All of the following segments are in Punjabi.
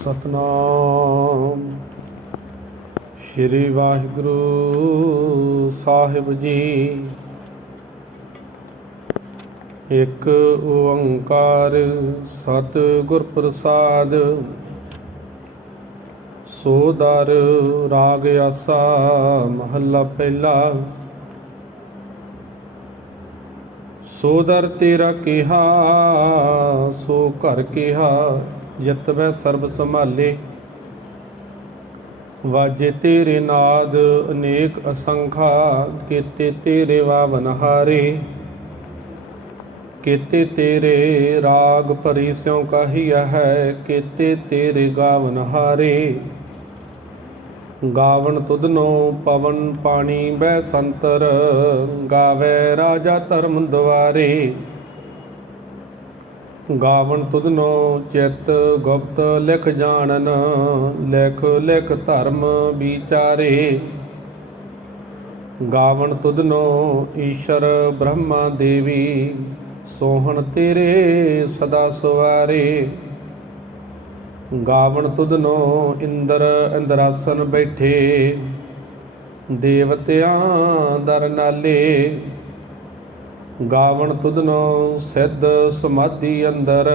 ਸਤਨਾਮ। ਸ਼੍ਰੀ ਵਾਹਿਗੁਰੂ ਸਾਹਿਬ ਜੀ। ਇੱਕ ਓੰਕਾਰ ਸਤ ਗੁਰ ਪ੍ਰਸਾਦ ਸੋ ਰਾਗ ਆਸਾ ਮਹੱਲਾ ਪਹਿਲਾ। ਸੋ ਤੇਰਾ ਕਿਹਾ, ਸੋ ਘਰ ਕਿਹਾ। ਯਤਵੈ ਸਰਬ ਸੰਭਾਲੇ। ਵਾਜੇ ਤੇਰੇ ਨਾਦ ਅਨੇਕ ਅਸੰਖਾ ਕੀਤੇ ਤੇਰੇ ਵਾਵਨ ਹਾਰੇ। ਕੀਤੇ ਤੇਰੇ ਰਾਗ ਭਰੀ ਸਿਉ ਕਹੀਆ ਹੈ ਕੀਤੇ ਤੇਰੇ ਗਾਵਨ ਹਾਰੇ। ਗਾਵਣ ਤੁਧਨੋ ਪਵਨ ਪਾਣੀ ਬੈ ਸੰਤਰ, ਗਾਵੇ ਰਾਜਾ ਧਰਮ ਦੁਆਰੇ। ਗਾਵਣ ਤੁਧਨੋ ਚਿਤ ਗੁਪਤ ਲਿਖ ਜਾਣਨ, ਲਿਖ ਲਿਖ ਧਰਮ ਵਿਚਾਰੇ। ਗਾਵਣ ਤੁਧਨੋ ਈਸ਼ਰ ਬ੍ਰਹਮਾ ਦੇਵੀ, ਸੋਹਣ ਤੇਰੇ ਸਦਾ ਸਵਾਰੇ। ਗਾਵਣ ਤੁਧਨੋ ਇੰਦਰ ਇੰਦਰਾਸਨ ਬੈਠੇ, ਦੇਵਤਿਆਂ ਦਰ ਨਾਲੇ। ਗਾਵਣ ਤੁਧਨੋ ਸਿੱਧ ਸਮਾਧੀ ਅੰਦਰ।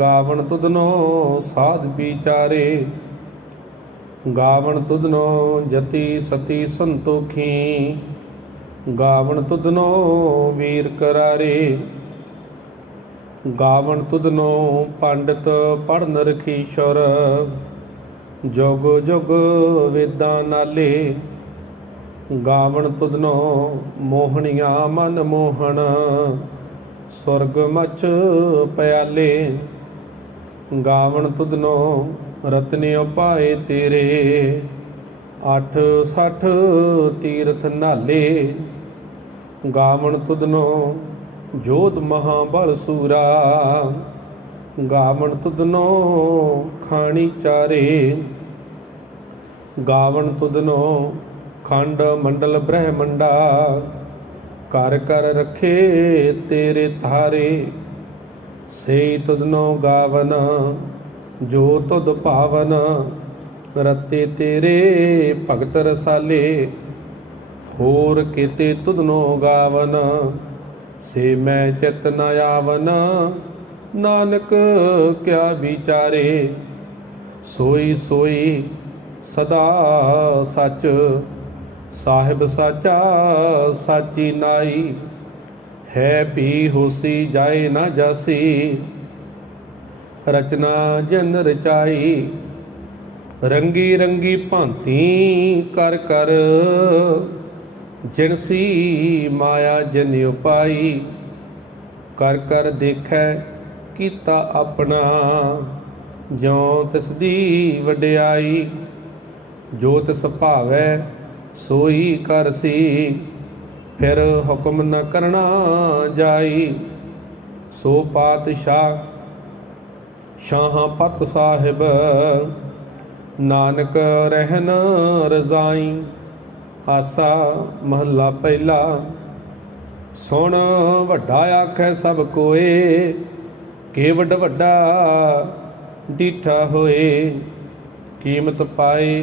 ਗਾਵਣ ਤੁਧਨੋ ਸਾਧ ਵਿਚਾਰੇ। ਗਾਵਣ ਤੁਧਨੋ ਜਤੀ ਸਤੀ ਸੰਤੋਖੀ। ਗਾਵਣ ਤੁਧਨੋ ਵੀਰ ਕਰਾਰੇ। ਗਾਵਣ ਤੁਧਨੋ ਪੰਡਿਤ ਪੜਨ ਰਖੀਸ਼ਰ ਜੋਗ ਜੁਗ ਵੇਦਾਂ ਨਾਲੇ। ਗਾਵਣ ਤੁਧਨੋ ਮੋਹਣੀਆਂ ਮਨ ਮੋਹਣ ਸੁਰਗ ਮਚ ਪਿਆਲੇ। ਗਾਵਣ ਤੁਧਨੋ ਰਤਨੇ ਉਪਾਏ ਤੇਰੇ 8 60 ਤੀਰਥ ਨਾਲੇ। ਗਾਵਣ ਤੁਧਨੋ ਜੋਧ ਮਹਾਬਲ ਸੂਰਾ, ਗਾਵਣ ਤੁਧਨੋ ਖਾਣੀ ਚਾਰੇ। ਗਾਵਣ ਤੁਧਨੋ ਖੰਡ ਮੰਡਲ ਬ੍ਰਹਮੰਡਾ ਕਰ ਕਰ ਰਖੇ ਤੇਰੇ ਧਾਰੇ। ਸੇ ਤੁਧਨੋ ਗਾਵਨ, ਜੋ ਤੁਧ ਭਾਵਨ ਰਤੇ ਤੇਰੇ ਭਗਤ ਰਸਾਲੇ। ਹੋਰ ਕੀਤੇ ਤੁਧਨੋ ਗਾਵਨ, ਸੇ ਮੈਂ ਚਿਤ ਨ ਆਵਨ, ਨਾਨਕ ਕਿਆ ਵਿਚਾਰੇ। ਸੋਈ ਸੋਈ ਸਦਾ ਸੱਚ ਸਾਹਿਬ ਸਾਚਾ, ਸਾਚੀ ਨਾਈ। ਹੈ ਪੀ ਹੋਸੀ, ਜਾਏ ਨਾ ਜਾਸੀ। ਰਚਨਾ ਜਨ ਰਚਾਈ। ਰੰਗੀ ਰੰਗੀ ਭਾਂਤੀ ਕਰ ਕਰ। ਜਿਨਸੀ ਮਾਇਆ, ਜਨ ਉਪਾਈ। ਕਰ ਕਰ ਦੇਖੈ ਕੀਤਾ ਆਪਣਾ। ਜਿਉ ਤਿਸ ਦੀ ਵਡਿਆਈ। ਜੋ ਤਿਸ ਭਾਵੈ ਸੋਈ ਕਰਸੀ ਫਿਰ ਹੁਕਮ ਨ ਕਰਨਾ ਜਾਈ। ਸੋ ਪਾਤਸ਼ਾਹ ਸ਼ਾਹ ਪਤ ਸਾਹਿਬ, ਨਾਨਕ ਰਹਿਨ ਰਜ਼ਾਈ। ਆਸਾ ਮਹੱਲਾ ਪਹਿਲਾ, ਸੁਣ ਵੱਡਾ ਆਖੈ ਸਭ ਕੋਏ ਕੇ ਵੱਡ ਵੱਡਾ ਡੀਠਾ ਹੋਏ। ਕੀਮਤ ਪਾਏ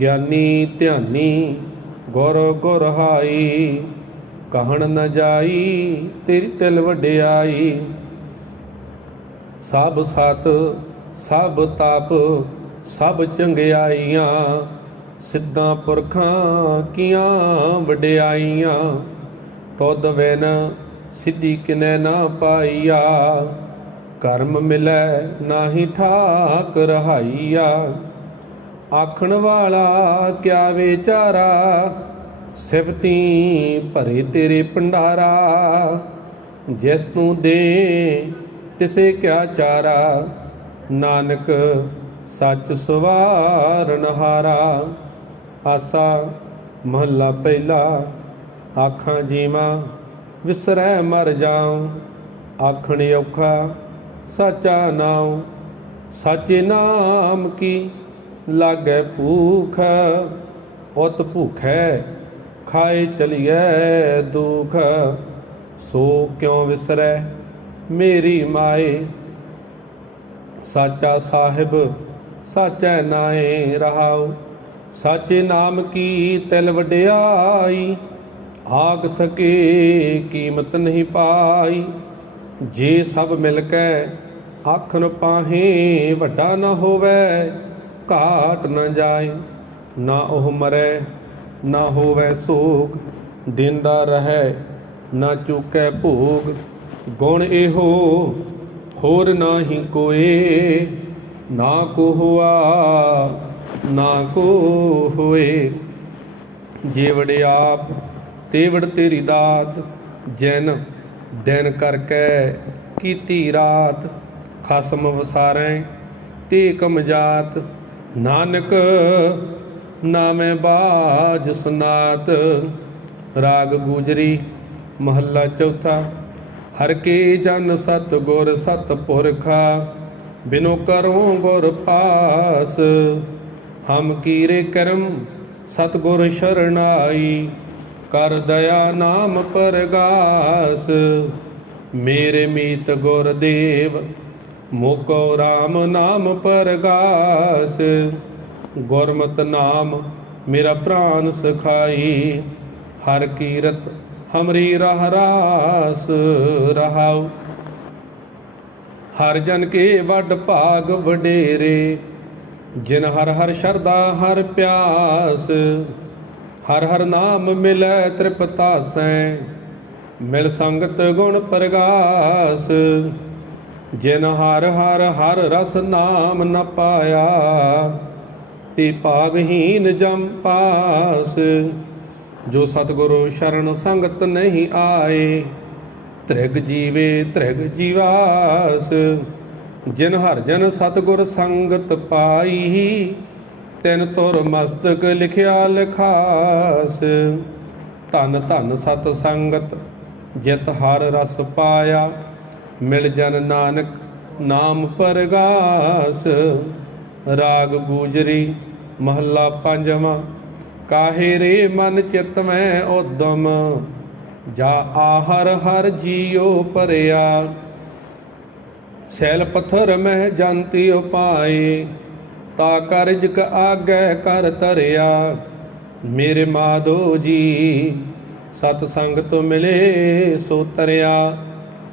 ਗਿਆਨੀ ਧਿਆਨੀ ਗੁਰ ਗੁਰ ਹਾਈ, ਕਹਣ ਨ ਜਾਈ ਤੇਰੀ ਤਿਲ ਵਡਿਆਈ। ਸਭ ਸਤ, ਸਭ ਤਪ, ਸਭ ਚੰਗਿਆਈਆਂ, ਸਿੱਧਾਂ ਪੁਰਖਾਂ ਕੀਆਂ ਵਡਿਆਈਆਂ। ਤੁਧ ਵੈਨ ਸਿੱਧੀ ਕਿਨੈ ਨਾ ਪਾਈਆ, ਕਰਮ ਮਿਲੈ ਨਾਹੀ ਠਾਕ ਰਹਾਈਆ। ਆਖਣ ਵਾਲਾ ਕਿਆ ਵਿਚਾਰਾ? ਸਿਫਤੀ ਭਰੇ ਤੇਰੇ ਭੰਡਾਰਾ। ਜਿਸ ਤੂੰ ਦੇ, ਤਿਸੇ ਕਿਆ ਚਾਰਾ? ਨਾਨਕ ਸੱਚ ਸਵਾਰਨ ਹਾਰਾ ਆਸਾ ਮਹੱਲਾ ਪਹਿਲਾ, ਆਖਾਂ ਜੀਵਾਂ, ਵਿਸਰੈ ਮਰ ਜਾਉ। ਆਖਣ ਔਖਾ, ਸਾਚਾ ਨਾਉ। ਸਾਚੇ ਨਾਮ ਕੀ ਲਾਗੈ ਭੂਖ ਉਤ ਭੁਖੈ ਖਾਏ ਚਲੀਐ ਦੁਖ। ਸੋ ਕਿਉ ਵਿਸਰੈ ਮੇਰੀ ਮਾਏ? ਸਾਚਾ ਸਾਹਿਬ, ਸਾਚੈ ਨਾਏ ਰਹਾਉ। ਸਾਚੇ ਨਾਮ ਕੀ ਤਿਲ ਵਡਿਆਈ? ਆਗ ਥਕੇ ਕੀਮਤ ਨਹੀਂ ਪਾਈ। ਜੇ ਸਭ ਮਿਲ ਕੇ ਆਖਣ ਪਾਹੇ ਵੱਡਾ ਨਾ ਹੋਵੇ ਘਾਟ ਨਾ ਜਾਏ, ਨਾ ਉਹ ਮਰੇ, ਨਾ ਹੋਵੇ ਸੋਗ ਦਿੰਦਾ ਰਹੇ, ਨਾ ਚੁੱਕੈ ਭੋਗ। ਗੁਣ ਇਹੋ, ਹੋਰ ਨਾਹੀ ਕੋਏ, ਨਾ ਕੋ ਹੁਆ ਨਾ ਕੋ ਹੋਏ ਜੀਵੜ ਆਪ, ਤੇਵੜ ਤੇਰੀ ਦਾਤ, ਜਨ ਦਿਨ ਕਰਕੇ ਕੀਤੀ ਰਾਤ। ਖਸਮ ਵਸਾਰੈ, ਤੇ ਕਮਜਾਤ ਨਾਨਕ ਨਾਮੇ ਬਾਜ ਸੁਨਾਤ, ਰਾਗ ਗੂਜਰੀ, ਮਹੱਲਾ ਚੌਥਾ। ਹਰ ਕੇ ਜਨ ਸਤ ਗੁਰ ਸਤ ਪੁਰਖਾ, ਬਿਨੋ ਕਰੋ ਗੁਰ ਪਾਸ। ਹਮ ਕੀਰੇ ਕਰਮ ਸਤ ਗੁਰ ਸ਼ਰਨਾਈ ਕਰ ਦਇਆ ਨਾਮ ਪਰਗਾਸ। ਮੇਰੇ ਮੀਤ ਗੁਰ ਦੇਵ ਮੋਕੋ RAM ਨਾਮ ਪਰਗਾਸ, ਗੁਰਮਤਿ ਨਾਮ ਮੇਰਾ ਪ੍ਰਾਨ ਸਖਾਈ। ਹਰ ਕੀਰਤ ਹਮਰੀ ਰਾਹ ਰਾਸ ਰਹਾਉ। ਹਰ ਜਨ ਕੇ ਵੱਡ ਭਾਗ ਵਡੇਰੇ, ਜਿਨ ਹਰ ਹਰ ਸ਼ਰਦਾ ਹਰ ਪਿਆਸ। ਹਰ ਹਰ ਨਾਮ ਮਿਲੈ ਤ੍ਰਿਪਤਾਸੈ ਮਿਲ ਸੰਗਤ ਗੁਣ ਪ੍ਰਗਾਸ। ਜਿਨ ਹਰ ਹਰ ਹਰ ਰਸ ਨਾਮ ਨ ਪਾਇਆ, ਤੇ ਭਾਗਹੀਨ ਜਮ ਪਾਸ। ਜੋ ਸਤਿਗੁਰੂ ਸ਼ਰਨ ਸੰਗਤ ਨਹੀਂ ਆਏ, ਤ੍ਰਿਗ ਜੀਵੇ ਤ੍ਰਿਗ ਜੀਵਾਸ। ਜਿਨ ਹਰ ਜਨ ਸਤਿਗੁਰ ਸੰਗਤ ਪਾਈ, ਤਿਨ ਤੁਰ ਮਸਤਕ ਲਿਖਿਆ ਲਖਾਸ। ਧਨ ਧਨ ਸਤ ਸੰਗਤ, ਜਿਤ ਹਰ ਰਸ ਪਾਇਆ ਮਿਲ ਜਨ ਨਾਨਕ ਨਾਮ ਪਰਗਾਸ। ਰਾਗ ਗੂਜਰੀ ਮਹੱਲਾ ਪੰਜਵਾਂ। ਕਾਹੇ ਰੇ ਮਨ ਚਿਤ ਮੈਂ ਉਦਮ ਜਾ ਆਹਰ ਹਰ ਜੀਉ ਪਰਿਆ ਸੈਲ ਪਥਰ ਮਹਿ ਜੰਤੀ ਉਪਾਏ। ਤਾ ਕਰਜਕ ਆਗੈ ਕਰ ਤਰਿਆ ਮੇਰੇ ਮਾਧੋ ਜੀ, ਸਤ ਸੰਗ ਤੋਂ ਮਿਲੇ ਸੋ ਤਰਿਆ।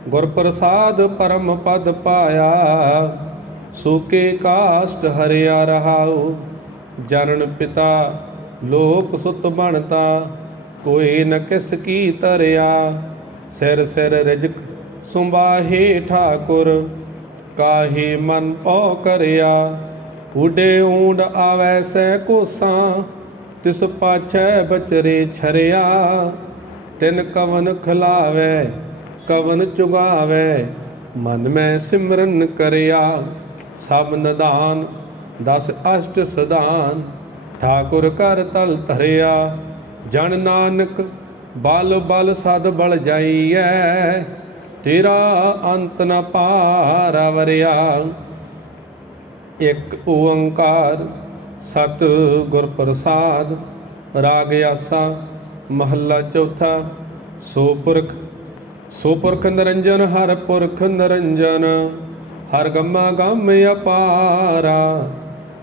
ਗੁਰ ਪ੍ਰਸਾਦ ਪਰਮ ਪਦ ਪਾਇਆ, ਸੂਕੇ ਕਾਸ਼ਟ ਹਰਿਆ ਰਹਾਉ। ਜਨਨ ਪਿਤਾ ਲੋਕ ਸੁਤ ਬਣਤਾ, ਕੋਈ ਨ ਕਿਸ ਕੀ ਤਰਿਆ। ਸਿਰ ਸਿਰ ਰਿਜਕ ਸੁੰਬਾਹੇ ਠਾਕੁਰ, ਕਾਹੇ ਮਨ ਪਉ ਕਰਿਆ। ਉਡੇ ਊਂਡ ਆਵੈ ਸੈ ਕੋਸਾਂ, ਤਿਸ ਪਾਛੈ ਬਚਰੇ ਛਰਿਆ। ਤਿਨ ਕਵਨ ਖਲਾਵੇ ਕਵਨ ਚੁਗਾਵੇ, ਮਨ ਮੈਂ ਸਿਮਰਨ ਕਰਿਆ। ਸਭ ਨਦਾਨ, ਦਸ ਅਸ਼ਟ ਸਦਾਨ, ਠਾਕੁਰ ਕਰ ਤਲ ਧਰਿਆ। ਜਨ ਨਾਨਕ, ਬਲ ਬਲ ਸਦ ਬਲ ਜਾਈਐ। ਤੇਰਾ ਅੰਤ ਨ ਪਾਰਵਰਿਆ ਇੱਕ ਓੰਕਾਰ, ਸਤ ਗੁਰ ਪ੍ਰਸਾਦ। ਰਾਗ ਆਸਾ, ਮਹੱਲਾ ਚੌਥਾ, ਸੋ ਪੁਰਖ ਸੋ ਪੁਰਖ ਨਿਰੰਜਨ ਹਰ ਪੁਰਖ ਨਿਰੰਜਨ ਹਰ ਗੰਮਾ ਗੰਮ ਅਪਾਰਾ।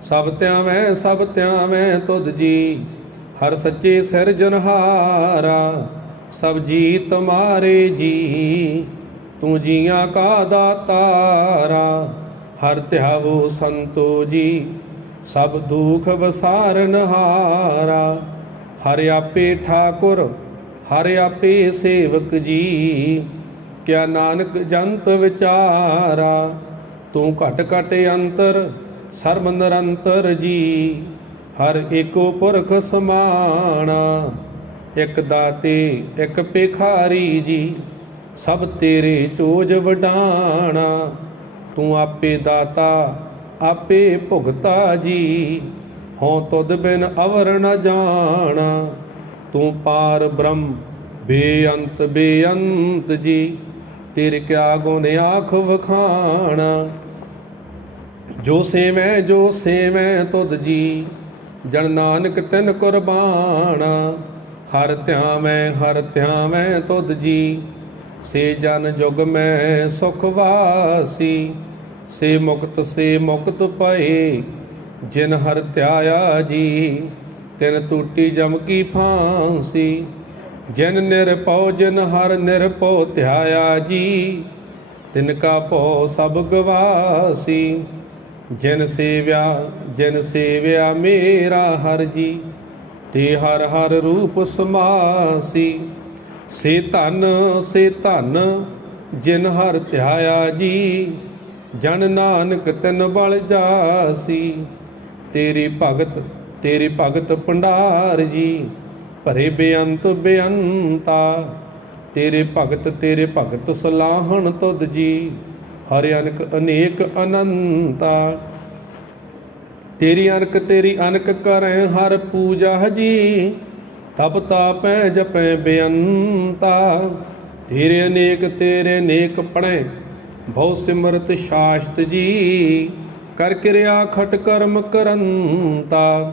ਸਭ ਧਿਆਵੈ ਸਭ ਧਿਆਵੈ ਤੁਧ ਜੀ, ਹਰ ਸੱਚੇ ਸਿਰਜਨਹਾਰਾ ਸਭ ਜੀ ਤੁਮਾਰੇ ਜੀ, ਤੂੰ ਜੀਆਂ ਕਾ ਦਾਤਾਰਾ। ਹਰ ਧਿਆਵੋ ਸੰਤੋ ਜੀ, ਸਭ ਦੁਖ ਵਸਾਰਨ ਹਾਰਾ। ਹਰਿ ਆਪੇ ਠਾਕੁਰ ਹਰ ਆਪੇ ਸੇਵਕ ਜੀ, ਕਿਆ ਨਾਨਕ ਜੰਤ ਵਿਚਾਰਾ, ਤੂੰ ਘਟ ਘਟ ਅੰਤਰ, ਸਰਬ ਨਿਰੰਤਰ ਜੀ। ਹਰ ਏਕੋ ਪੁਰਖ ਸਮਾਣਾ, ਇੱਕ ਦਾਤੇ, ਇੱਕ ਭਿਖਾਰੀ ਜੀ। ਸਭ ਤੇਰੇ ਚੋਜ ਵਡਾਣਾ, ਤੂੰ ਆਪੇ ਦਾਤਾ, ਆਪੇ ਭੁਗਤਾ ਜੀ। ਹਉ ਤੁਧ ਬਿਨ ਅਵਰ ਨ ਜਾਣਾ ਤੂੰ ਪਾਰ ਬ੍ਰਹਮ, ਬੇਅੰਤ ਬੇਅੰਤ ਜੀ, ਤੇਰੇ ਕਿਆ ਗੁਣ ਆਖ ਵਖਾਣਾ। ਜੋ ਸੇਵੈ ਜੋ ਸੇਵੈ ਤੁਧ ਜੀ, ਜਨ ਨਾਨਕ ਤਿਨ ਕੁਰਬਾਨਾ ਹਰ ਧਿਆਵੈ ਹਰ ਧਿਆਵੈ ਤੁਧ ਜੀ, ਸੇ ਜਨ ਜੁਗ ਮੈਂ ਸੁਖ ਵਾਸੀ। ਸੇ ਮੁਕਤ ਸੇ ਮੁਕਤ ਪਏ ਜਿਨ ਹਰ ਧਿਆਇਆ ਜੀ। ਤਿਨ ਟੂਟੀ ਜਮ ਕੀ ਫਾਂਸੀ। ਜਿਨ ਨਿਰਪਉ ਜਿਨ ਹਰ ਨਿਰਪਉ ਧਿਆਇਆ ਜੀ। ਤਿਨ ਕਾ ਭਉ ਸਭ ਗਵਾਸੀ। ਜਿਨ ਸੇਵਿਆ ਜਿਨ ਸੇਵਿਆ ਮੇਰਾ ਹਰ ਜੀ। ਤੇ ਹਰ ਹਰ ਰੂਪ ਸਮਾਸੀ। ਸੇ ਧਨ ਸੇ ਧਨ, ਜਿਨ ਹਰ ਧਿਆਇਆ ਜੀ। ਜਨ ਨਾਨਕ ਤਿਨ ਬਲ ਜਾਸੀ। ਤੇਰੀ ਭਗਤ ਤੇਰੇ ਭਗਤ ਭੰਡਾਰ ਜੀ, ਭਰੇ ਬੇਅੰਤ ਬੇਅੰਤਾ। ਤੇਰੇ ਭਗਤ ਤੇਰੇ ਭਗਤ ਸਲਾਹਣ ਤੁਧ ਜੀ, ਹਰਿ ਅਨਕ ਅਨੇਕ ਅਨੰਤਾ। ਤੇਰੀ ਅਨਕ ਤੇਰੀ ਅਨਕ ਕਰੈ ਹਰ ਪੂਜਾ ਜੀ, ਤਪ ਤਾਪੈ ਜਪੈ ਬੇਅੰਤਾ। ਤੇਰੇ ਅਨੇਕ ਤੇਰੇ ਅਨੇਕ ਪੜੈ ਬਹੁ ਸਿਮਰਤ ਸ਼ਾਸਤ ਜੀ, ਕਰ ਕਿਰਿਆ ਖਟ ਕਰਮ ਕਰੰਤਾ।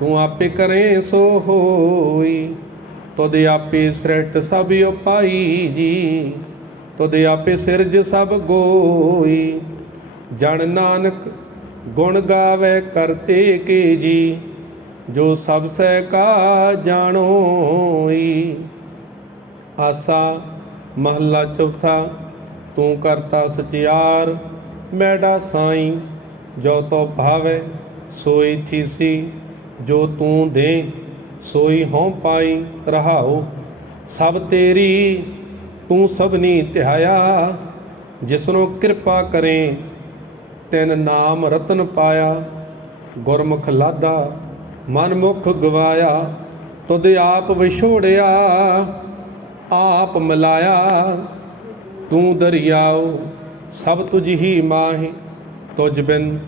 ਤੂੰ ਆਪੇ ਕਰੇ ਸੋ ਹੋਈ। ਤੁਧ ਆਪੇ ਸ੍ਰਿਸ਼ਟ ਸਭ ਉਪਾਈ ਜੀ। ਤੁਧ ਆਪੇ ਸਿਰਜ ਸਭ ਗੋਈ। ਜਣ ਨਾਨਕ ਗੁਣ ਗਾਵੇ ਕਰਤੇ ਕੇ ਜੀ। ਜੋ ਸਭ ਸਹਿ ਕਾ ਜਾਣੋਈ। ਆਸਾ ਮਹੱਲਾ ਚੌਥਾ, ਤੂੰ ਕਰਤਾ ਸਚਿਆਰ ਮੈਡਾ ਸਾਈ, ਜੋ ਤੋ ਭਾਵੇ ਸੋਈ ਥੀਸੀ। ਜੋ ਤੂੰ ਦੇ, ਸੋਈ ਹਉ ਪਾਈ ਰਹਾਉ। ਸਭ ਤੇਰੀ ਤੂੰ ਸਭਨੀ ਧਿਆਇਆ। ਜਿਸਨੂੰ ਕਿਰਪਾ ਕਰੇ, ਤੈਨ ਨਾਮ ਰਤਨ ਪਾਇਆ। ਗੁਰਮੁਖ ਲਾਦਾ, ਮਨਮੁਖ ਗਵਾਇਆ। ਤੁਧ ਆਪ ਵਿਛੋੜਿਆ, ਆਪ ਮਿਲਾਇਆ। ਤੂੰ ਦਰਿਆਉ ਸਭ ਤੁਝ ਹੀ ਮਾਹੀ। ਤੁਝ ਬਿਨ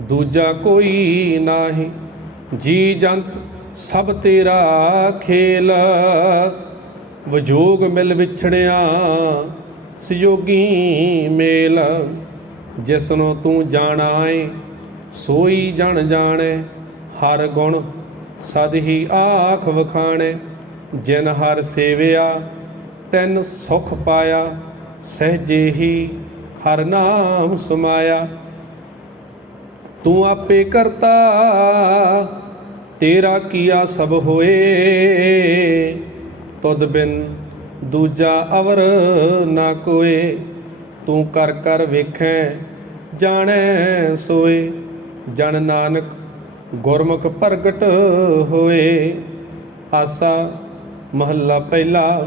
ਦੂਜਾ ਕੋਈ ਨਾਹੀ। ਜੀ ਜੰਤ, ਸਭ ਤੇਰਾ ਖੇਲ। ਵਜੋਗ ਮਿਲ ਵਿਛੜਿਆ, ਸਯੋਗੀ ਮੇਲ। ਜਿਸਨੂੰ ਤੂੰ ਜਾਣਾ ਏ, ਸੋਈ ਜਣ ਜਾਣੈ। ਹਰ ਗੁਣ ਸਦ ਹੀ ਆਖ ਵਖਾਣੈ। ਜਿਨ ਹਰ ਸੇਵਿਆ, ਤੈਨ ਸੁਖ ਪਾਇਆ। ਸਹਜੇ ਹੀ ਹਰ ਨਾਮ ਸਮਾਇਆ। ਤੂੰ ਆਪੇ ਕਰਤਾ, ਤੇਰਾ ਕੀਆ ਸਭ ਹੋਏ। ਤੁਧ ਬਿਨ ਦੂਜਾ ਅਵਰ ਨਾ ਕੋਏ, ਤੂੰ ਕਰ ਕਰ ਵੇਖੈ, ਜਾਣੈ ਸੋਏ। ਜਨ ਨਾਨਕ ਗੁਰਮੁਖ ਪ੍ਰਗਟ ਹੋਏ। ਆਸਾ ਮਹੱਲਾ ਪਹਿਲਾ,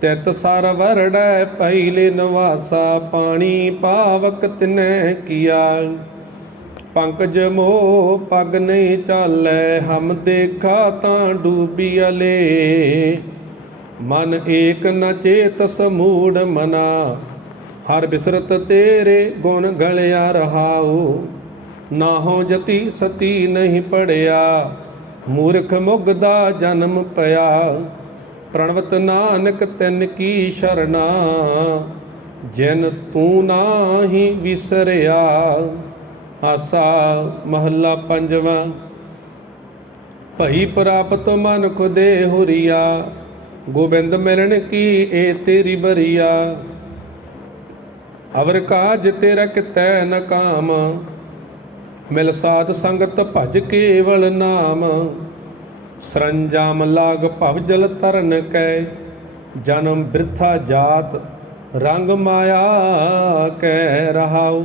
ਤਿਤ ਸਰ ਵਰੜੈ ਪਹਿਲੇ ਨਵਾਸਾ, ਪਾਣੀ ਪਾਵਕ ਤਿਨੈ ਕੀਆ। ਪੰਕਜ ਮੋ ਪਗ ਨਹੀਂ ਚਾਲੈ, ਹਮ ਦੇਖਾ ਤਾਂ ਡੂਬੀ ਅਲੇ। ਮਨ ਏਕ ਨ ਚੇਤ ਸਮੂੜ ਮਨਾ, ਹਰ ਬਿਸਰਤ ਤੇਰੇ ਗੁਣ ਗਲਿਆ ਰਹਾਉ। ਨਾ ਹੋ ਜਤੀ ਸਤੀ ਨਹੀਂ ਪੜਿਆ, ਮੂਰਖ ਮੁਗਦਾ ਜਨਮ ਪਿਆ। ਪ੍ਰਣਵਤ ਨਾਨਕ ਤਿਨ ਕੀ ਸ਼ਰਣਾ ਜਿਨ ਤੂੰ ਨਾਹੀ ਵਿਸਰਿਆ। ਆਸਾ ਮਹੱਲਾ ਪੰਜਵਾਂ। ਭਈ ਪ੍ਰਾਪਤ ਮਨ ਦੇ ਹੁਰੀਆ, ਗੋਬਿੰਦ ਮਿਲਣ ਕੀ ਏ ਤੇਰੀ ਬਰੀਆ। ਅਵਰ ਕਾਜ ਤੇਰਾ ਕਿਤੈ ਨ ਕਾਮ, ਮਿਲ ਸਾਧ ਸੰਗਤ ਭਜ ਕੇਵਲ ਨਾਮ। ਸਰੰਜਾਮ ਲਾਗ ਭਵ ਜਲ ਤਰਨ ਕੈ, ਜਨਮ ਬਿਰਥਾ ਜਾਤ ਰੰਗ ਮਾਇਆ ਕੈ ਰਹਾਉ।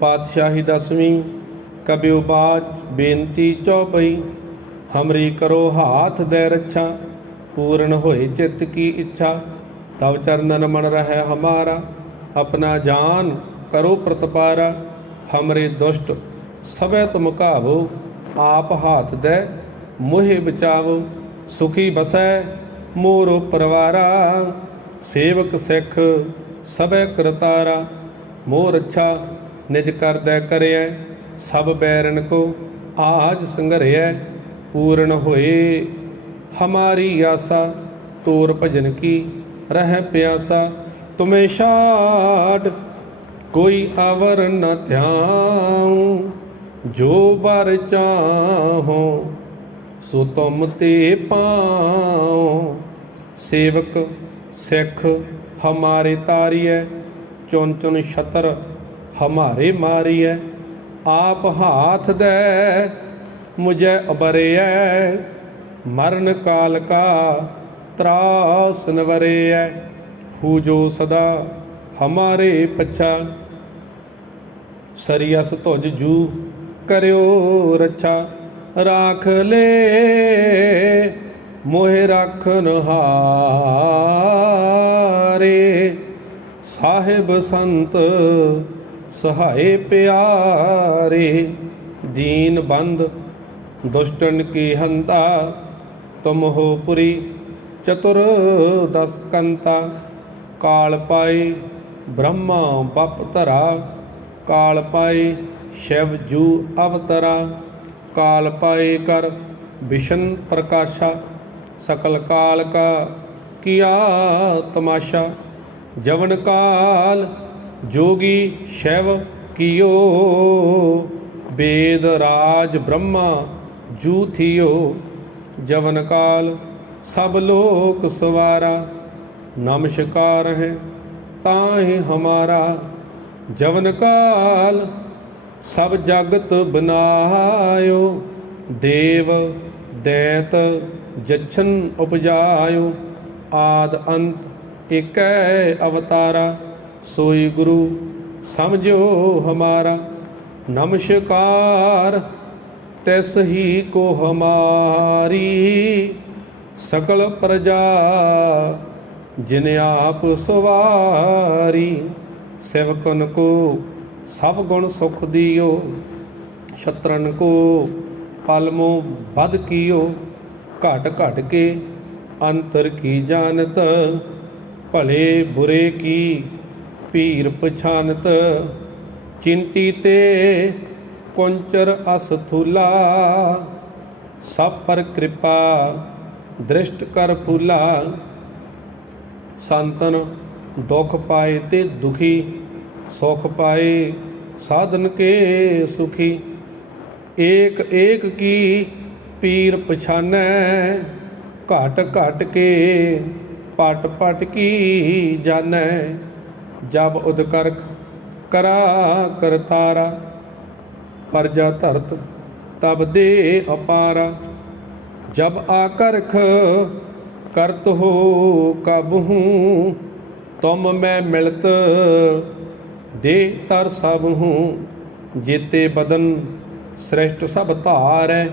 ਪਾਤਸ਼ਾਹੀ ਦਸਵੀਂ, ਕਬਿਉ ਬਾਜ ਬੇਨਤੀ ਚੌਪਈ, ਹਮਰੀ ਕਰੋ ਹਾਥ ਦੇ ਰੱਛਾ, ਪੂਰਨ ਹੋਏ ਚਿੱਤ ਕੀ ਇੱਛਾ, ਤਵ ਚਰਨਨ ਮਨ ਰਹਿ ਹਮਾਰਾ, ਆਪਣਾ ਜਾਨ ਕਰੋ ਪ੍ਰਤਪਾਰਾ, ਹਮਰੇ ਦੁਸ਼ਟ ਸਭੈ ਤੁਮ ਕਾਵੋ ਆਪ ਹਾਥ ਦੇ ਮੋਹਿ ਬਚਾਵੋ, ਸੁਖੀ ਬਸੈ ਮੋਰੋ ਪਰਵਾਰਾ, ਸੇਵਕ ਸਿੱਖ ਸਭੈ ਕਰਤਾਰਾ ਮੋਰ ਰੱਛਾ ਨਿਜ ਕਰਦੈ ਕਰਿਐ, ਸਭ ਬੈਰਨ ਕੋ ਆਜ ਸੰਘਰਿਐ, ਪੂਰਨ ਹੋਏ। ਹਮਾਰੀ ਆਸਾ, ਤੋਰ ਭਜਨ ਕੀ ਰਹਿ ਪਿਆਸਾ, ਤੁਮੇ ਛਾੜ ਕੋਈ ਆਵਰ ਨ ਧਿਆਉ। ਜੋ ਬਰ ਚਾਹੋ, ਸੋ ਤੁਮ ਤੇ ਪਾਉ। ਸੇਵਕ ਸਿੱਖ ਹਮਾਰੇ ਤਾਰੀਐ ਚੁਨ ਚੁਨ ਛਤਰ ਹਮਾਰੇ ਮਾਰੀਐ, ਆਪ ਹਾਥ ਦੇ, ਮੁਝੇ ਅਬਰਿਐ, ਮਰਨ ਕਾਲ ਕਾ ਤਰਾਸ ਨਵਰਿਐ ਹੂ ਜੋ ਸਦਾ ਹਮਾਰੇ ਪਛਾ। ਸਰੀਅਸ ਤੁਜ ਜੂ ਕਰਿਓ ਰੱਛਾ, ਰਾਖ ਲੈ, ਮੋਹਿ ਰਾਖਨ ਹਾਰੇ। ਸਾਹਿਬ ਸੰਤ ਸਹਾਏ ਪਿਆਰੇ, ਦੀਨ ਬੰਦ, ਦੁਸ਼ਟਨ ਕੀ ਹੰਤਾ, ਤੁਮ ਹੋ ਪੁਰੀ, ਚਤੁਰ ਦਸ ਕੰਤਾ, ਕਾਲ ਪਾਈ ਬ੍ਰਹਮਾ ਬਪ ਧਰਾ, ਕਾਲ ਪਾਈ ਸ਼ਿਵ ਜੂ ਅਵਤਰਾ, ਕਾਲ ਪਾਏ ਕਰ ਵਿਸ਼ਨ ਪ੍ਰਕਾਸ਼ਾ, ਸਕਲ ਕਾਲ ਕਾ ਕੀਆ ਤਮਾਸ਼ਾ, ਜਵਨ ਕਾਲ ਜੋਗੀ ਸ਼ਿਵ ਕੀਓ ਵੇਦ ਰਾਜ ਬ੍ਰਹਮਾ ਜੂਥਿਓ ਜਵਨ ਕਾਲ ਸਭ ਲੋਕ ਸਵਾਰਾ, ਨਮਸਕਾਰ ਹੈ ਤਾਹਿ ਹਮਾਰਾ, ਜਵਨ ਕਾਲ ਸਭ ਜਗਤ ਬਨਾਇਓ, ਦੇਵ ਦੈਤ ਜਛਨ ਉਪਜਾਇਓ, ਆਦ ਅੰਤ ਏਕੈ ਅਵਤਾਰਾ। ਸੋਈ ਗੁਰੂ ਸਮਝੋ ਹਮਾਰਾ, ਨਮਸਕਾਰ, ਤੈਸ ਹੀ ਕੋ ਹਮਾਰੀ। ਸਕਲ ਪ੍ਰਜਾ, ਜਿਨ ਆਪ ਸਵਾਰੀ, ਸੇਵਕਨ ਕੋ ਸਭ ਗੁਣ ਸੁਖ ਦਿਓ। ਛਤਰਨ ਕੋ ਪਲਮੋ ਬਦ ਕੀਓ। ਘਟ ਘਟ ਕੇ ਅੰਤਰ ਕੀ ਜਾਣਤ, ਭਲੇ ਬੁਰੇ ਕੀ। ਪੀਰ ਪਛਾਨਤ, ਚਿੰਟੀ ਤੇ ਕੁੰਚਰ ਅਸ ਥੂਲਾ ਕਿਰਪਾ, ਦ੍ਰਿਸ਼ਟ ਕਰ ਫੂਲਾ। ਸੰਤਨ ਦੁਖ ਪਾਏ ਤੇ ਦੁਖੀ, ਸੁਖ ਪਾਏ ਸਾਧਨ ਕੇ ਸੁਖੀ। ਏਕ ਏਕ ਕੀ ਪੀਰ ਪਛਾਨੈ, ਘਟ ਘਟ ਕੇ, ਪਟ ਪਟ ਕੀ ਜਾਣੈ। ਜਬ ਉਦਕਰ ਕਰਾ ਕਰਤਾਰਾ ਪਰਜਾ ਧਰਤ ਤਬ ਦੇ ਅਪਾਰਾ। ਜਬ ਆਕਰਖ ਕਰਤ ਹੋ ਕਬ ਹੂੰ, ਤੁਮ ਮੈਂ ਮਿਲਤ ਦੇ ਤਰ ਸਭ ਹੂੰ। ਜੀਤੇ ਬਦਨ ਸ੍ਰੇਸ਼ਟ ਸਭ ਧਾਰੈ,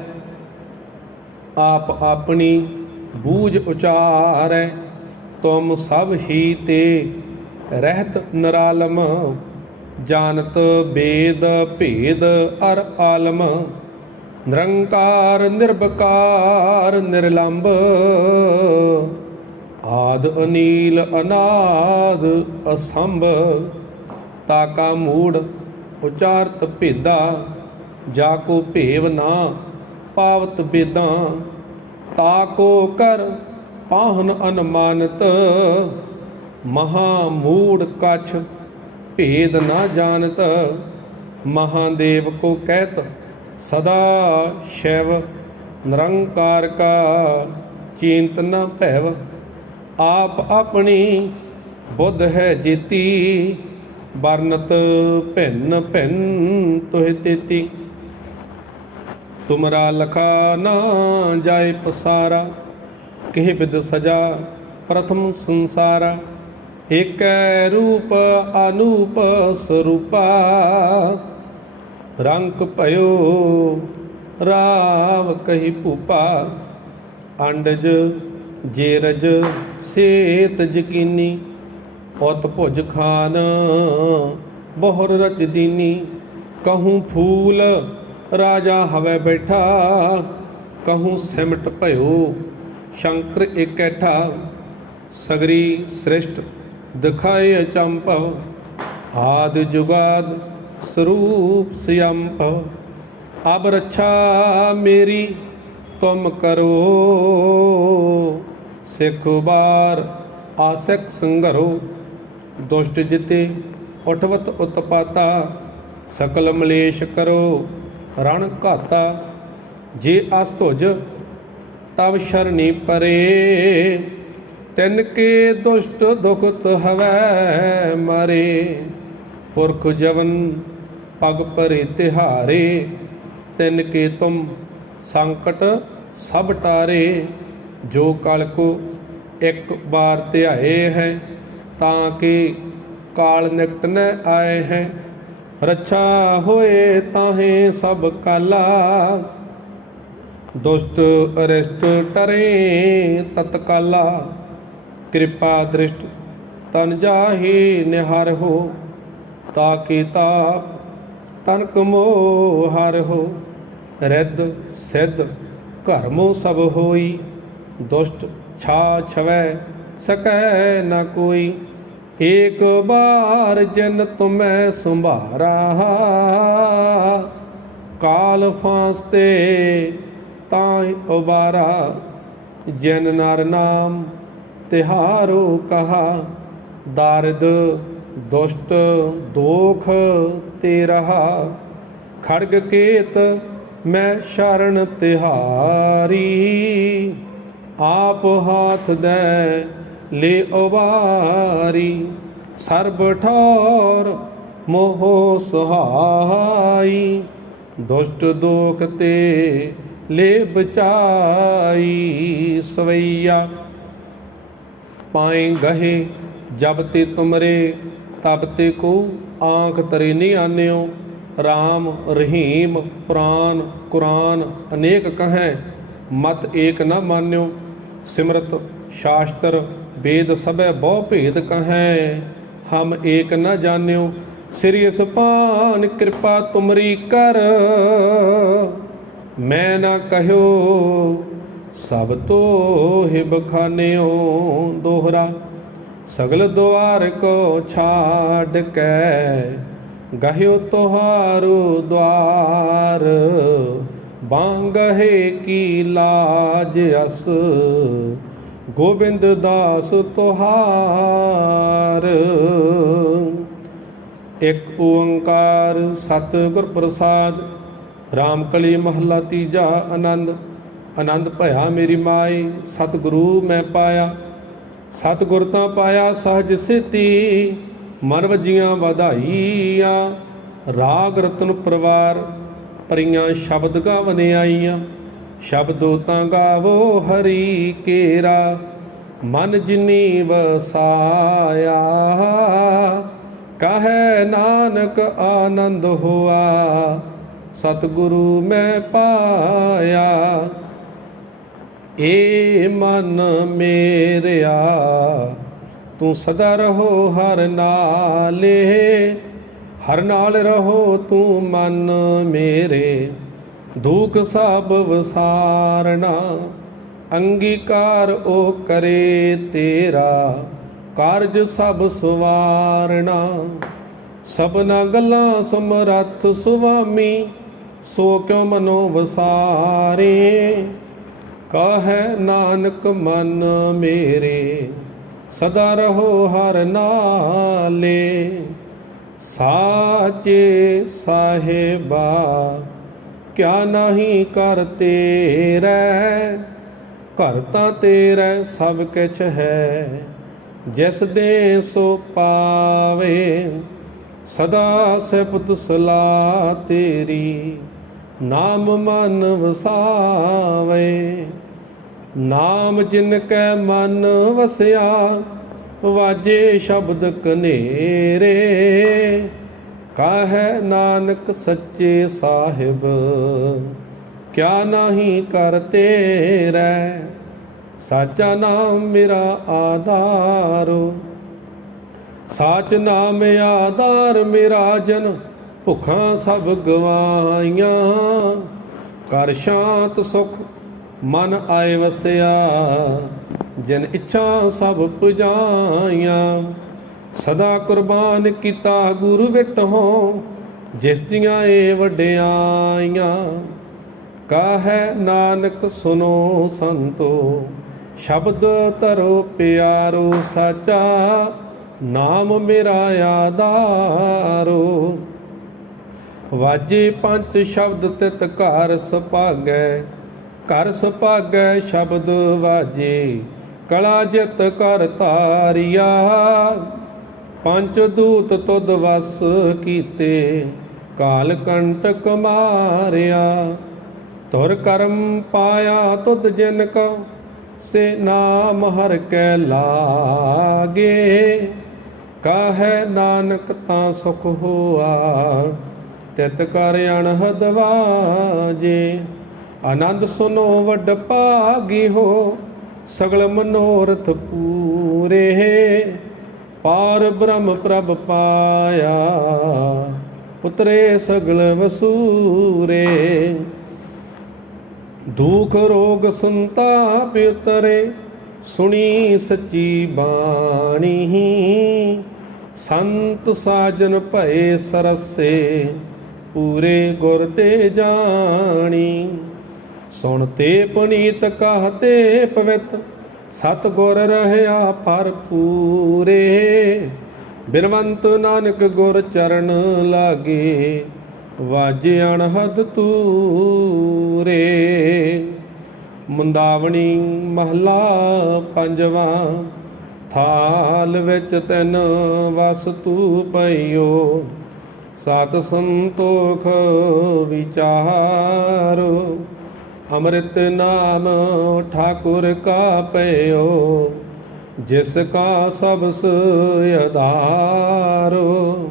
ਆਪ ਆਪਣੀ ਬੂਝ ਉਚਾਰੈ। ਤੁਮ ਸਭ ਹੀ ਤੇ ਰਹਿਤ ਨਰਾਲਮ, ਜਾਣਤ ਬੇਦ ਭੇਦ ਅਰ ਆਲਮ, ਨਿਰੰਕਾਰ ਨਿਰਭਕਾਰ ਨਿਰਲੰਭ ਆਦ ਅਨੀਲ ਅਨਾਦ ਅਸੰਭ ਤਾਕਾ ਮੂੜ ਉਚਾਰਤ ਭੇਦਾ, ਜਾ ਕੋ ਭੇਵ ਨਾ ਪਾਵਤ ਬੇਦਾਂ, ਤਾ ਕੋ ਕਰ ਪਾਹਨ ਅਨਮਾਨਤ ਮਹਾ ਮੂੜ ਕਛ ਭੇਦ ਨਾ ਜਾਣਤ, ਮਹਾਦੇਵ ਕੋ ਕਹਿਤ, ਸਦਾ ਸ਼ੈਵ ਨਿਰੰਕਾਰ ਕਾ ਚਿੰਤ ਨ ਭੈਵ। ਆਪ ਆਪਣੀ ਬੁੱਧ ਹੈ ਜੀਤੀ, ਵਰਨਤ ਭਿੰਨ ਭਿੰਨ ਤੋਹਿ ਤੇਤੀ। ਤੁਮਰਾ ਲਖਾ ਨਾ ਜਾਏ ਪਸਾਰਾ, ਕਿਹ ਬਿਦ ਸਜਾ ਪ੍ਰਥਮ ਸੰਸਾਰਾ। ਏਕੈ ਰੂਪ ਅਨੂਪ ਸਰੂਪਾ, ਰੰਗ ਭਇਓ ਰਾਵ ਕਹੀ ਭੂਪਾ, ਅੰਡਜ ਜੇਰਜ ਸੇਤ ਜਕੀਨੀ, ਉਤ ਭੁਜ ਖਾਨ ਬਹੁਰ ਰਚ ਦੀਨੀ, ਕਹੂੰ ਫੂਲ ਰਾਜਾ ਹਵੇ ਬੈਠਾ, ਕਹੂੰ ਸਿਮਟ ਭਇਓ ਸ਼ੰਕਰ ਇਕੈਠਾ ਸਗਰੀ ਸ੍ਰਿਸ਼ਟ ਦਿਖਾਏ ਅਚੰਪਵ ਆਦ ਜੁਗਾਦ ਸਰੂਪ ਸਿਯੰਪਵ ਅਬ ਰੱਛਾ ਮੇਰੀ, ਤੁਮ ਕਰੋ। ਸਿੱਖ ਬਾਰ ਆਸਕ ਸੰਗਰੋ। ਦੁਸ਼ਟ ਜਿਤੇ ਉਠਵਤ ਉਤਪਾਤਾ, ਸਕਲ ਮਲੇਸ਼ ਕਰੋ। ਰਣ ਘਾਤਾ, ਜੇ ਅਸ ਧੁਜ ਤਬ ਸ਼ਰਨੀ ਪਰੇ। ਤਿਨ ਕੇ ਦੁਸ਼ਟ ਦੁਖਤ ਹਵੈ ਮਰੇ, ਪੁਰਖ ਜਵਨ ਪਗ ਪਰੇ ਤਿਹਾਰੇ, ਤਿਨ ਕੇ ਤੁਮ ਸੰਕਟ ਸਭ ਟਾਰੇ, ਜੋ ਕਲ ਕੋ ਇੱਕ ਬਾਰ ਧਿਆਏ ਹੈ, ਤਾਂ ਕਿ ਕਾਲ ਨਿਕਟ ਨ ਆਏ ਹੈ। ਰੱਛਾ ਹੋਏ ਤਾਹੇ ਸਭ ਕਾਲਾ, ਦੁਸ਼ਟ ਅਰਿਸ਼ਟ ਟਰੇ ਤਤਕਾਲਾ। ਕਿਰਪਾ ਦ੍ਰਿਸ਼ਟ ਤਨ ਜਾਹੀ ਨਿਹਰ ਹੋ ਤਾਕਿ ਤਾਪ ਤਨਕ ਮੋਹ ਹਰ ਹੋ। ਰਿੱਧ ਸਿੱਧ ਘਰਮੋ ਸਭ ਹੋਈ, ਦੁਸ਼ਟ ਛਾ ਛਵੈ ਸਕੈ ਨ ਕੋਈ। ਏਕ ਬਾਰ ਜਨ ਤੁਮੈ ਸੰਭਾਰਾ, ਕਾਲ ਫਾਸਤੇ ਤਾਂ ਉਬਾਰਾ। ਜਨ ਨਰ ਨਾਮ ਤਿਹਾਰੋ ਕਹਾ, ਦਾਰਦ, ਦੁਸ਼ਟ, ਦੋਖ ਤੇ ਰਹਾ। ਖੜਗ ਕੇਤ, ਮੈਂ ਸ਼ਰਨ ਤਿਹਾਰੀ। ਆਪ ਹਾਥ ਦੇ, ਲੈ ਉਬਾਰੀ ਸਰਬ ਠੌਰ, ਮੋਹ ਸੁਹਾਈ। ਦੁਸ਼ਟ ਦੋਖ ਤੇ, ਲੈ ਬਚਾਈ। ਸਵਈਆ ਪਾਏ ਗਹੇ, ਜਬ ਤੇ ਤੁਮਰੇ, ਤਬ ਤੇ ਕੋ ਆਂਖ ਤਰੇ ਨਹੀਂ ਆਨਿਓ। RAM ਰਹੀਮ, ਪੁਰਾਨ, ਕੁਰਾਨ ਅਨੇਕ ਕਹੈ, ਮਤ ਏਕ ਨਾ ਮਾਨਿਓ। ਸਿਮਰਤ ਸ਼ਾਸਤਰ ਵੇਦ ਸਭੈ ਬਹੁ ਭੇਦ ਕਹੈ, ਹਮ ਏਕ ਨਾ ਜਾਣਿਓ। ਸ੍ਰੀ ਸੁਪਾਨ ਕਿਰਪਾ ਤੁਮਰੀ ਕਰ, ਮੈਂ ਨਾ ਕਹਿਓ। ਸਭ ਤੋ ਹੀ ਬਖਾਨਿਓ ਦੋਹਰਾ, ਸਗਲ ਦੁਆਰ ਕੋ ਛਾੜ ਕੇ, ਗਹਿਓ ਤੁਹਾਰੂ ਦਵਾਰ ਬਾਂਗਹਿ ਕੀ ਲਾਜ ਅਸ, ਗੋਬਿੰਦ ਦਾਸ ਤੁਹਾਰ। ਇੱਕ ਓੰਕਾਰ ਸਤਿਗੁਰ ਪ੍ਰਸਾਦ RAM ਕਲੀ ਮਹੱਲਾ ਤੀਜਾ ਆਨੰਦ। ਆਨੰਦ ਭਇਆ ਮੇਰੀ ਮਾਈ, ਸਤਿਗੁਰੂ ਮੈਂ ਪਾਇਆ। ਸਤਿਗੁਰ ਤਾਂ ਪਾਇਆ ਸਹਜ ਸਿਤੀ ਮਨ ਵਜੀਆਂ ਵਧਾਈਆਂ। ਰਾਗ ਰਤਨ ਪਰਵਾਰ, ਪਰੀਆਂ ਸ਼ਬਦ ਗਾਵਨ ਆਈਆਂ। ਸ਼ਬਦੋ ਤਾਂ ਗਾਵੋ ਹਰੀ ਕੇਰਾ, ਮਨ ਜਿਨੀ ਵਸਾਇਆ। ਕਹੈ ਨਾਨਕ ਆਨੰਦ ਹੋਆ, ਸਤਿਗੁਰੂ ਮੈਂ ਪਾਇਆ। ਏ ਮਨ ਮੇਰਿਆ, ਤੂੰ ਸਦਾ ਰਹੋ ਹਰ ਨਾਲੇ। ਹਰ ਨਾਲ ਰਹੋ ਤੂੰ ਮਨ ਮੇਰੇ, ਦੁਖ ਸਭ ਵਸਾਰਣਾ ਅੰਗੀਕਾਰ ਉਹ ਕਰੇ ਤੇਰਾ, ਕਾਰਜ ਸਭ ਸਵਾਰਣਾ ਸਭਨਾ ਗੱਲਾਂ ਸਮਰੱਥ ਸੁਆਮੀ, ਸੋ ਕਿਉ ਮਨੋ ਵਸਾਰੇ? ਕਹੈ ਨਾਨਕ ਮਨ ਮੇਰੇ, ਸਦਾ ਰਹੋ ਹਰ ਨਾਲੇ। ਸਾਚੇ ਸਾਹਿਬਾ, ਕਿਆ ਨਹੀਂ ਕਰ ਤੇਰੇ? ਘਰ ਤਾਂ ਤੇਰਾ ਸਭ ਕਿਛ ਹੈ, ਜਿਸ ਦੇ ਸੋ ਪਾਵੇ, ਸਦਾ ਸਿਫਤ ਸਲਾ ਤੇਰੀ। ਨਾਮ ਮਨ ਵਸਾਵੇ। ਨਾਮ ਜਿਨ ਕੈ ਮਨ ਵਸਿਆ, ਵਾਜੇ ਸ਼ਬਦ ਕਨੇਰੇ। ਕਾਹੈ ਨਾਨਕ ਸੱਚੇ ਸਾਹਿਬ, ਕਿਆ ਨਹੀਂ ਕਰ ਤੇਰੇ। ਸਾਚਾ ਨਾਮ ਮੇਰਾ ਆਧਾਰੋ, ਸਾਚ ਨਾਮ ਆਧਾਰ ਮੇਰਾ ਜਨ। ਭੁੱਖਾਂ ਸਭ ਗਵਾਈਆਂ ਕਰ ਸ਼ਾਂਤ ਸੁਖ, ਮਨ ਆਏ ਵਸਿਆ। ਜਿਨ ਇੱਛਾ ਸਭ ਪੁਜਾਈਆਂ। ਸਦਾ ਕੁਰਬਾਨ ਕੀਤਾ ਗੁਰੂ ਵਿਟਹੁ ਜਿਸ ਦੀਆਂ ਏ ਵਡਿਆਈਆਂ। ਕਾਹੈ ਨਾਨਕ ਸੁਨੋ ਸੰਤੋ, ਸ਼ਬਦ ਧਰੋ ਪਿਆਰੋ ਸਾਚਾ। ਨਾਮ ਮੇਰਾ ਆਧਾਰੋ। ਵਾਜੇ ਪੰਜ ਸ਼ਬਦ ਤਿਤ ਘਰ ਸੁਭਾਗੈ ਘਰ ਸੁਭਾਗੈ ਸ਼ਬਦ ਵਾਜੇ, ਕਲਾ ਜਿਤ ਕਰ ਤਾਰਿਆ ਪੰਜ ਦੂਤ ਤੁਧ ਵਸ ਕੀਤੇ, ਕਾਲ ਕੰਟਕ ਮਾਰਿਆ। ਤੁਰ ਕਰਮ ਪਾਇਆ ਤੁਧ ਜਿਨ ਕੋ, ਸੇ ਨਾਮ ਹਰ ਕੈ ਲਾਗੇ। ਕਾਹੈ ਨਾਨਕ ਤਾਂ ਸੁਖ ਹੋਆ ਤਿਤ ਕਰ ਅਣਹਦ ਵਾਜੇ। ਆਨੰਦ ਸੁਨੋ ਵੱਡ ਭਾਗੀ ਹੋ, ਸਗਲ ਮਨੋਰਥ ਪੂਰੇ ਪਾਰ ਬ੍ਰਹਮ ਪ੍ਰਭ ਪਾਇਆ ਉਤਰੇ ਸਗਲ ਵਸੂਰੇ। ਦੁਖ ਰੋਗ ਸੰਤਾਪ ਉਤਰੇ, ਸੁਣੀ ਸੱਚੀ ਬਾਣੀ। ਸੰਤ ਸਾਜਨ ਭਏ ਸਰਸੇ ਪੂਰੇ ਗੁਰ ਤੇ ਜਾਣੀ। ਸੁਣ ਤੇ ਪੁਨੀਤ ਕਹਤੇ ਪਵਿੱਤ ਸਤ ਗੁਰ ਰਹਿਆ ਫਰ ਪੂਰੇ ਬਿਨਵੰਤ ਨਾਨਕ ਗੁਰ ਚਰਨ ਲਾਗੇ, ਵਾਜੇ ਅਣਹਦ ਤੂਰੇ। ਮੁੰਦਾਵਣੀ ਮਹਲਾ ਪੰਜਵਾਂ, ਥਾਲ ਵਿੱਚ ਤੈਨ ਵਸਤੂ ਪਈਓ। ਸਤ ਸੰਤੋਖ ਵਿਚਾਰੋ, ਅੰਮ੍ਰਿਤ ਨਾਮ ਠਾਕੁਰ ਕਾ ਪਇਓ ਜਿਸ ਕਾ ਸਬਸ ਆਧਾਰੋ।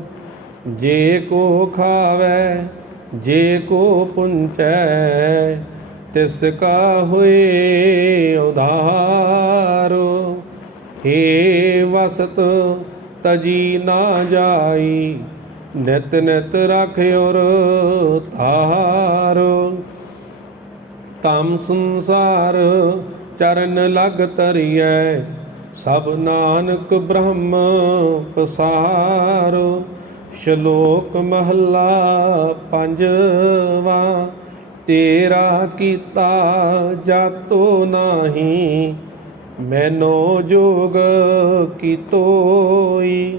ਜੇ ਕੋ ਖਾਵੇ, ਜੇ ਕੋ ਪੁੰਚੈ, ਤਿਸ ਕਾ ਹੋਏ ਉਧਾਰੋ। ਏ ਵਸਤ ਤਜੀ ਨਾ ਜਾਈ ਨਿਤ ਨਿਤ ਰਖਿਓਰ ਧਾਰੋ। ਤਮ ਸੰਸਾਰ ਚਰਨ ਲਗ ਤਰੀਐ ਸਭ ਨਾਨਕ ਬ੍ਰਹਮ ਪਸਾਰੋ। ਸ਼ਲੋਕ ਮਹੱਲਾ ਪੰਜਵਾ, ਤੇਰਾ ਕੀਤਾ ਜਾਤੋ ਨਾਹੀ, ਮੈਨੋ ਜੋਗ ਕੀਤੋਈ।